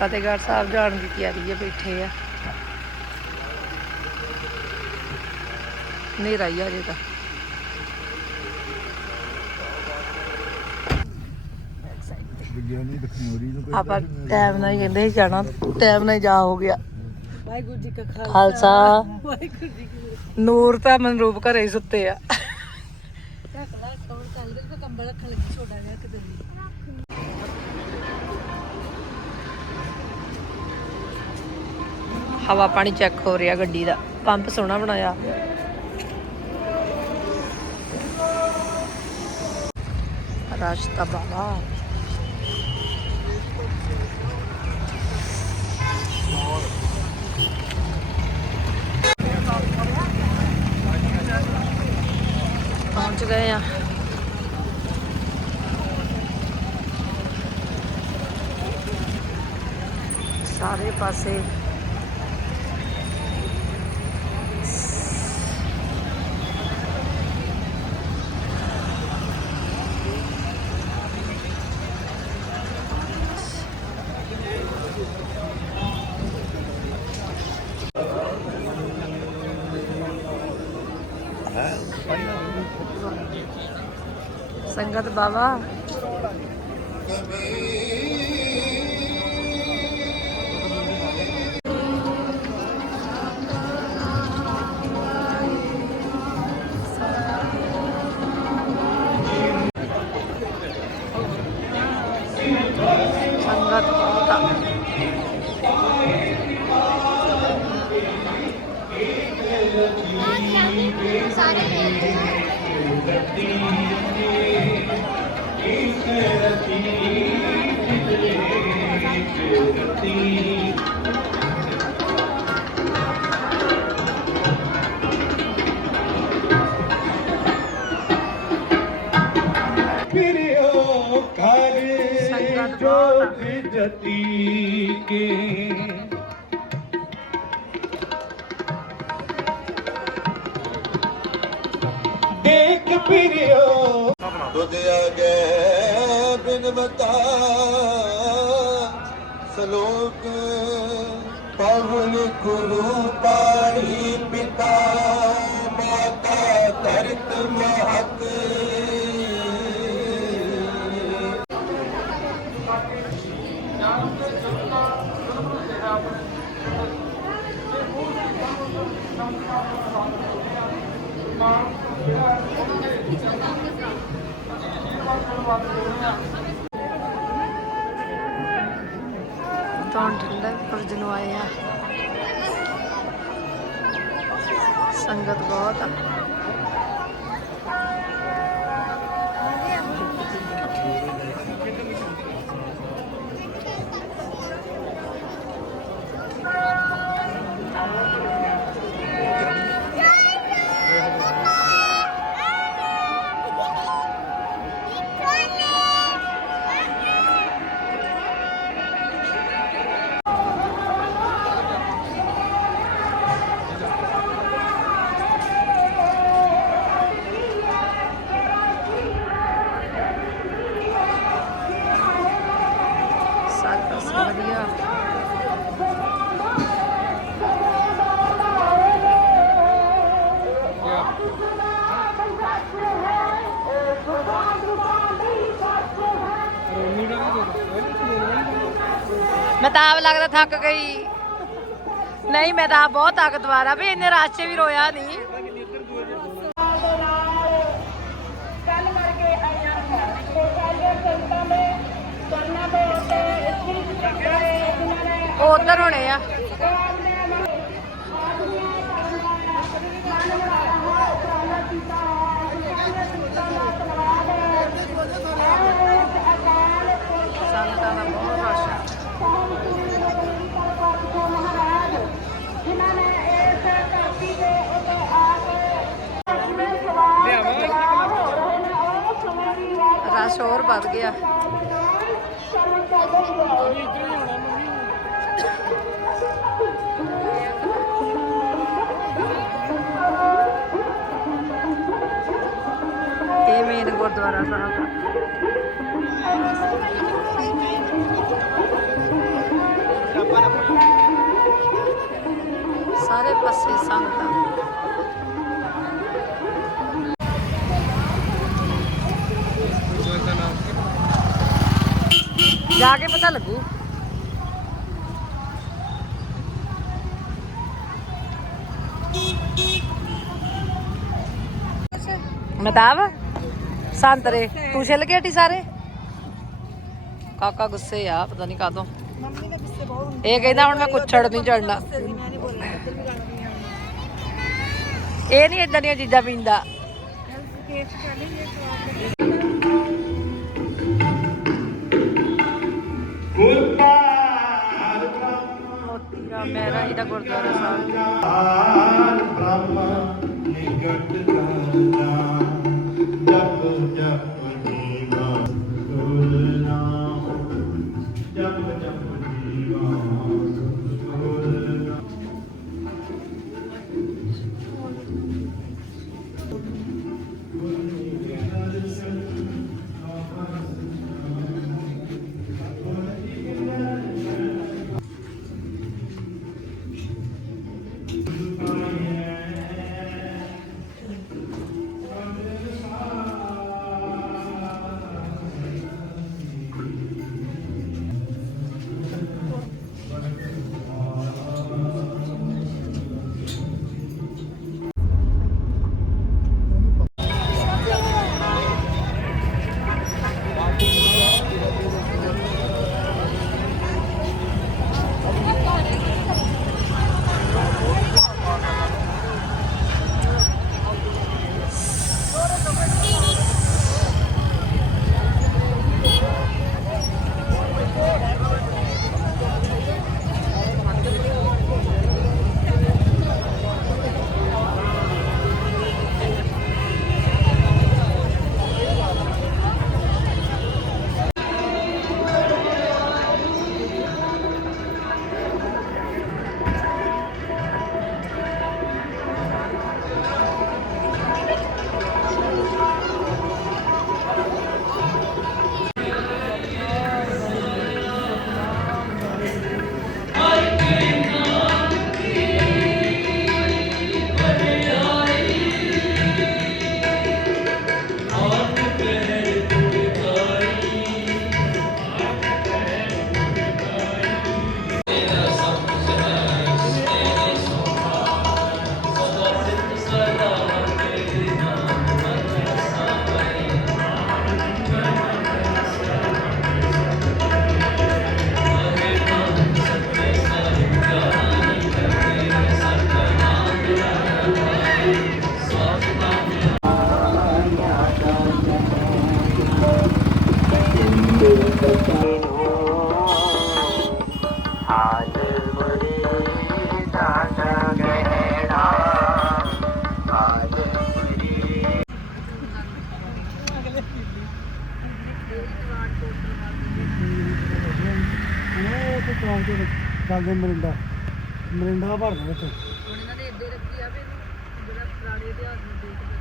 ਫਤਿਹਗੜ੍ਹ ਸਾਹਿਬ ਜਾਣ ਦੀ ਤਿਆਰੀ ਹੈ ਬੈਠੇ ਆ। ਹਨੇਰਾ ਹੀ ਆ ਜੇ ਤਾਂ। ਆਪਾਂ ਟਾਈਮ ਨਾਲ ਹੀ ਕਹਿੰਦੇ ਜਾਣਾ ਟਾਈਮ ਨਾਲ ਜਾ ਹੋ ਗਿਆ। ਵਾਹਿਗੁਰੂ ਜੀ ਕਾ ਖਾਲਸਾ। ਖਾਲਸਾ। ਵਾਹਿਗੁਰੂ ਜੀ ਕੀ ਨੂਰ ਤਾਂ ਮਨਰੂਪ ਘਰੇ ਹੀ ਸੁੱਤੇ ਆ। ਚੱਲ ਕੰਬਲ ਰੱਖਣ ਲੱਗੀ, ਛੋਟਾ ਜਿਹਾ ਕਿਤੇ ਹਵਾ ਪਾਣੀ ਚੈੱਕ ਹੋ ਰਿਹਾ ਗੱਡੀ ਦਾ। ਪੰਪ ਸੋਹਣਾ ਬਣਾਇਆ। ਰਸ਼ ਤਾਂ ਪਹੁੰਚ ਗਏ ਆ ਸਾਰੇ ਪਾਸੇ ਸੰਗਤ ਬਾਬਾ ਸੰਗਤ ਜਤੀ ਕੇ। ਦੇਖ ਫਿਰਿਓ ਤੁਧ ਅਗੇ ਬਿਨਵਤਾ ਸਲੋਕ ਪਵਨ ਗੁਰੂ ਪਾਣੀ ਪਿਤਾ ਠੰਡਾ ਪੁਰਜ ਆਏ ਆ। ਸੰਗਤ ਬਹੁਤ ਆ। ਮੈਂ ਤਾਂ ਆਪ ਲੱਗਦਾ ਥੱਕ ਗਈ। ਨਹੀਂ ਮੈਂ ਤਾਂ ਆਪ ਬਹੁਤ ਤਾਕਤਵਾਰ ਆ। ਵੀ ਇੰਨੇ ਰਸ਼ 'ਚ ਵੀ ਰੋਇਆ ਨਹੀਂ। ਕੱਲ ਕਰਕੇ ਆਈਆਂ ਹਨ ਤੇ ਸਾਰੀਆਂ ਸੰਗਤਾਂ ਦੇ ਕਰਨਾ ਦੇ ਉੱਤੇ ਇਸ ਜਿਨ੍ਹਾਂ ਨੇ ਉਹ ਉਧਰ ਹੋਣੇ ਆ ਸੰਗਤਾਂ ਦਾ ਬਹੁਤ ਰਸ਼ ਆ ਜਿਨ੍ਹਾਂ ਨੇ ਇਸ ਧਰਤੀ ਦੇ ਉੱਤੇ ਆ ਕੇ ਆਪਣੇ ਸਵਾਲ ਜਵਾਬ ਹੋ ਰਹੇ ਨੇ ਉਹ ਸਮੇਂ ਦੀ ਰਾਤ ਰਸ਼ ਹੋਰ ਵੱਧ ਗਿਆ। ਸ਼ਰਮ ਮੇਨ ਗੁਰਦੁਆਰਾ ਸਾਹਿਬ ਦਾ ਸਾਰੇ ਪਾਸੇ ਸੰਗਤਾਂ। ਜਾ ਕੇ ਪਤਾ ਲੱਗੂ। ਮਤਾਬ ਸੰਤਰੇ ਤੂੰ ਛਿੱਲ ਕੇ ਹਟੀ ਸਾਰੇ? ਕਾਕਾ ਗੁੱਸੇ ਆ ਪਤਾ ਨਹੀਂ ਕਾਦੋਂ ਮੰਮੀ ਦੇ ਪਿੱਛੇ ਬਹੁਤ ਹੁੰਦੇ ਇਹ ਕਹਿੰਦਾ ਹੁਣ ਮੈਂ ਕੁੱਛੜ ਨਹੀਂ ਚੜਨਾ ਇਹ ਨਹੀਂ ਇਦਾਂ ਦੀਆਂ ਚੀਜ਼ਾਂ ਪੀਂਦਾ। ਦਾ ਗੁਰਦੁਆਰਾ ਸਾਹਿਬ। ਚੱਲਦੇ ਮਰਿੰਡਾ? ਮਰਿੰਡਾ ਭਰਦਾ ਵਿੱਚ ਹੁਣ ਇਹਨਾਂ ਨੇ ਇੱਦੇ ਰੱਖੀ ਆ ਵੀ ਜਿਹੜਾ ਪੁਰਾਣੇ ਇਤਿਹਾਸ ਨੂੰ ਦੇਖ ਕੇ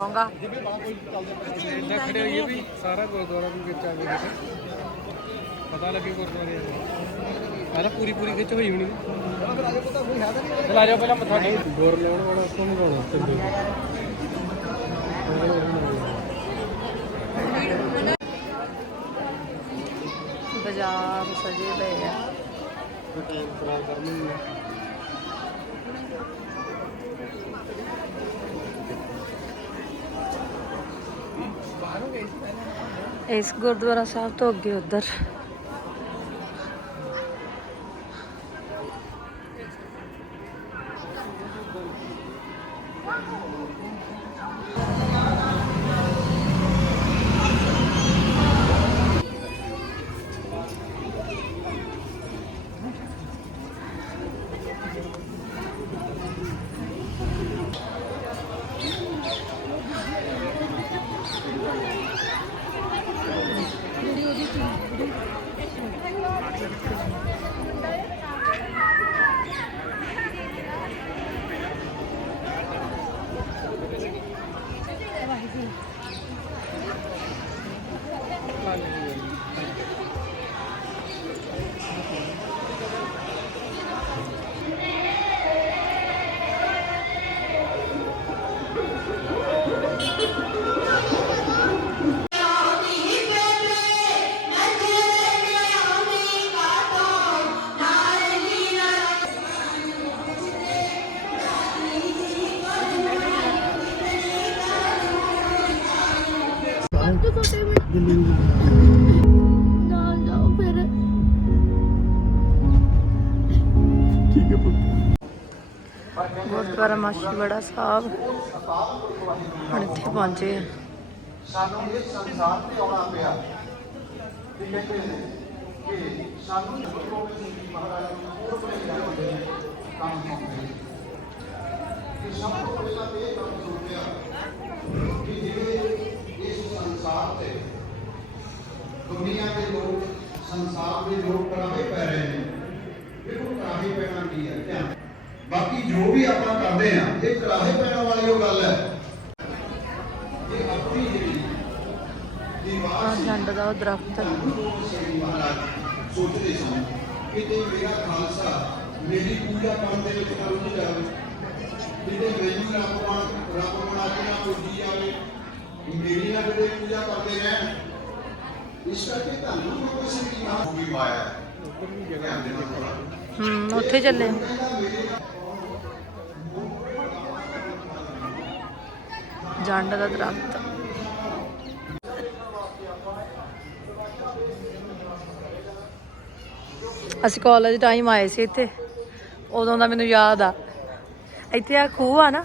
ਆਉਂਗਾ ਇੰਨਾ ਖੜੇ ਹੋਈਏ ਵੀ ਸਾਰਾ ਗੁਰਦੁਆਰਾ ਵੀ ਵਿੱਚ ਆ ਗਿਆ ਪਤਾ ਲੱਗੇ ਗੁਰਦੁਆਰੇ ਪਹਿਲਾਂ ਪੂਰੀ ਪੂਰੀ ਖਿੱਚ ਹੋਈ ਹੋਣੀ। ਚਲ ਆ ਜਾਓ ਪਹਿਲਾਂ ਮੱਥਾ ਟੇਕ। ਗੁਰ ਲਾਉਣ ਵਾਲਾ ਉੱਥੋਂ ਨਹੀਂ ਲਾਉਣਾ बाज़ार सजे पे इस गुरुद्वारा साहब तो अगे उधर। ਫਿਰ। ਗੁਰਦੁਆਰਾ ਮਾਸ਼ੀ ਬੜਾ ਸਾਹਿਬ ਹੁਣ ਇੱਥੇ ਪਹੁੰਚੇ ਸਾਨੂੰ ਇਸ ਸੰਸਾਰ ਤੇ ਆਉਣਾ ਪਿਆ। ਠੀਕ ਹੈ ਕਿ ਸਾਨੂੰ ਲੋਕ ਦੀ ਮਹਾਰਾਜ ਨੂੰ ਕੋਈ ਨਹੀਂ ਕੰਮ ਪਾਉਂਦੇ ਕਿ ਸਭ ਤੋਂ ਪਹਿਲਾਂ ਇਹ ਕੰਮ ਸੋਚਿਆ ਸੰਸਾਰ ਦੇ ਲੋਕ ਕਰਾਹੇ ਪੈ ਰਹੇ ਨੇ ਦੇਖੋ ਕਰਾਹੇ ਪੈਣਾ ਕੀ ਹੈ ਧਿਆਨ ਬਾਕੀ ਜੋ ਵੀ ਆਪਾਂ ਕਰਦੇ ਆ ਇਹ ਕਰਾਹੇ ਪੈਣ ਵਾਲੀ ਉਹ ਗੱਲ ਹੈ। ਇਹ ਆਪਣੀ ਜਿਹੜੀ ਦੀਵਾਰ ਸੀ ਜੰਡ ਦਾ ਉਹ ਦਰਖਤ। ਸੋਚਦੇ ਸਨ ਕਿਤੇ ਮੇਰਾ ਖਾਲਸਾ ਮੇਰੀ ਪੂਜਾ ਕਰਨ ਦੇ ਵਿੱਚ ਨਾ ਰੁੱਝ ਜਾਵੇ ਕਿਤੇ ਮੈਨੂੰ ਰੱਬ ਬਣਾ ਰੱਬ ਬਣਾ ਕੇ ਨਾ ਪੂਜੀ ਜਾਵੇ ਮੇਰੀ ਨਾ ਕਿਤੇ ਪੂਜਾ ਕਰਦੇ ਰਹਿਣ। ਇਸ ਕਰਕੇ ਤੁਹਾਨੂੰ ਗੁਰੂ ਗੋਬਿੰਦ ਸਿੰਘ ਜੀ ਮਹਾਰਾਜ ਮਾਇਆ। ਹੂੰ, ਉੱਥੇ ਚੱਲੇ। ਜੰਡ ਦਾ ਦਰਖਤ। ਅਸੀਂ ਕਾਲਜ ਟਾਈਮ ਆਏ ਸੀ ਇੱਥੇ। ਉਦੋਂ ਦਾ ਮੈਨੂੰ ਯਾਦ ਆ। ਇੱਥੇ ਆ ਖੂਹ ਆ ਨਾ।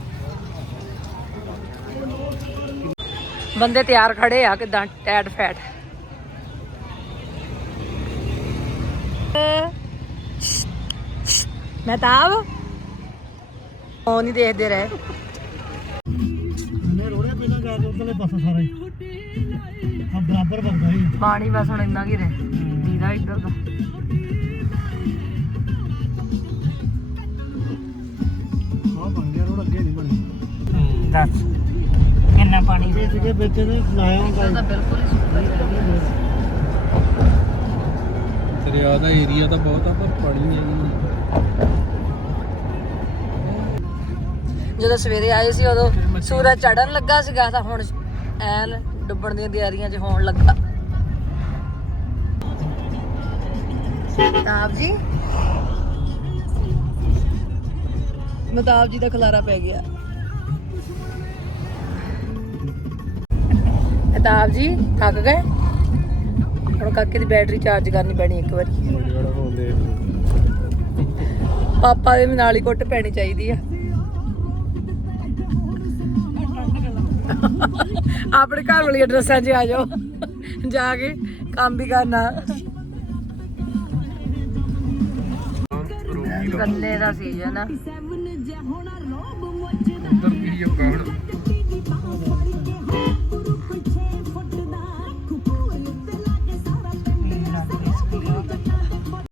ਬੰਦੇ ਤਿਆਰ ਖੜੇ ਆ ਕਿਦਾਂ ਟੈਡ ਫੈਟ? ਮਹਿਤਾਬ ਉਹ ਨਹੀਂ ਦੇਖਦੇ ਰਹੇ। ਨੇ ਰੋੜਿਆ ਪਹਿਲਾਂ ਜਾ ਕੇ ਉਧਰਲੇ ਪਾਸੇ ਸਾਰਾ। ਹੀ ਆ ਬਰਾਬਰ ਵਗਦਾ ਹੀ ਪਾਣੀ ਬਸ ਹੁਣ ਇੰਨਾ ਕੀ ਰਹਿ। ਦੀਦਾ ਇੱਧਰ ਦਾ। ਆ ਗਿਆ ਰੋੜ ਅੱਗੇ ਨਹੀਂ ਬਣੀ ਦੱਸ। ਕਿੰਨਾ ਪਾਣੀ ਇਹ ਸੀਗੇ ਵਿੱਚ ਨੇ ਲਾਇਆ ਹੁੰਦਾ ਤਾਂ ਬਿਲਕੁਲ ਹੀ ਸੁੱਕਾ ਜਿਹਾ। ਦਰਿਆ ਦਾ ਏਰੀਆ ਤਾਂ ਬਹੁਤ ਆ ਪਰ ਪਾਣੀ ਹੈ ਨਹੀਂ ਜਦੋਂ ਸਵੇਰੇ ਆਏ ਸੀ ਉਦੋਂ ਸੂਰਜ ਚੜਨ ਲੱਗਾ ਸੀਗਾ ਤਾਂ ਹੁਣ ਐਨ ਡੁੱਬਣ ਦੀਆਂ ਤਿਆਰੀਆਂ 'ਚ ਹੋਣ ਲੱਗਾ। ਮਤਾਬ ਜੀ? ਮਤਾਬ ਜੀ ਦਾ ਖਲਾਰਾ ਪੈ ਗਿਆ। ਮਤਾਬ ਜੀ ਥੱਕ ਗਏ? ਹੁਣ ਕਾਕੇ ਦੀ ਬੈਟਰੀ ਚਾਰਜ ਕਰਨੀ ਪੈਣੀ ਇੱਕ ਵਾਰੀ। ਪਾਪਾ ਦੇ ਨਾਲ ਹੀ ਕੁੱਟ ਪੈਣੀ ਚਾਹੀਦੀ ਆ। ਆਪਣੇ ਘਰ ਵਾਲੀ ਐਡਰੈਸਾਂ 'ਚ ਆ ਜਾਓ। ਜਾ ਕੇ ਕੰਮ ਵੀ ਕਰਨਾ। ਗੰਨੇ ਦਾ ਸੀਜ਼ਨ ਆ। ਉਧਰ ਕੀ ਆ ਕਾਹਣ